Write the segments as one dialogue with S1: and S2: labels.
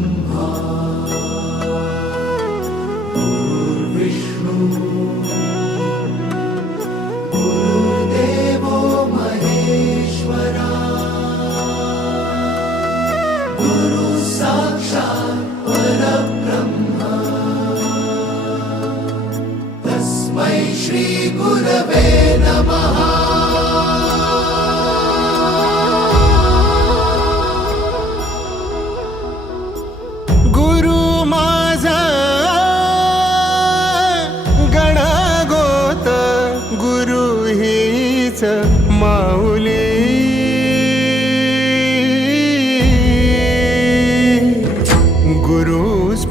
S1: from.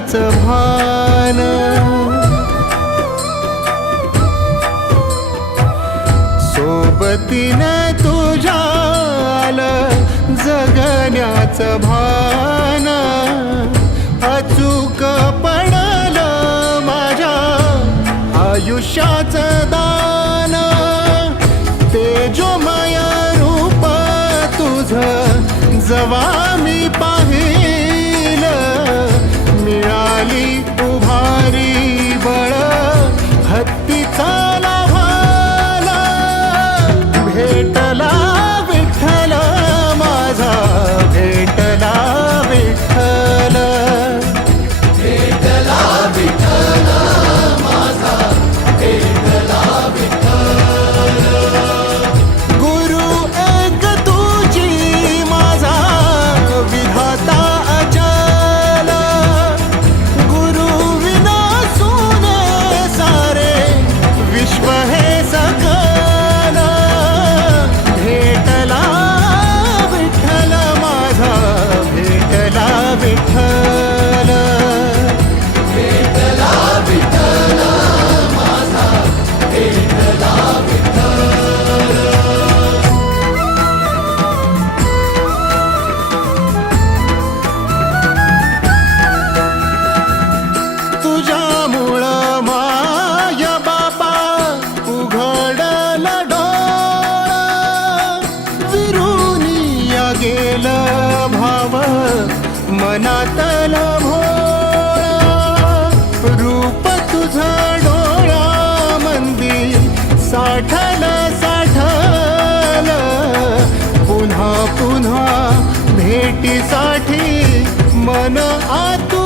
S1: त्याच भान. सोबतीने तुझ्या जगण्याच भान. अचूक पडलं माझ्या आयुष्याचं ಮನ ಆತು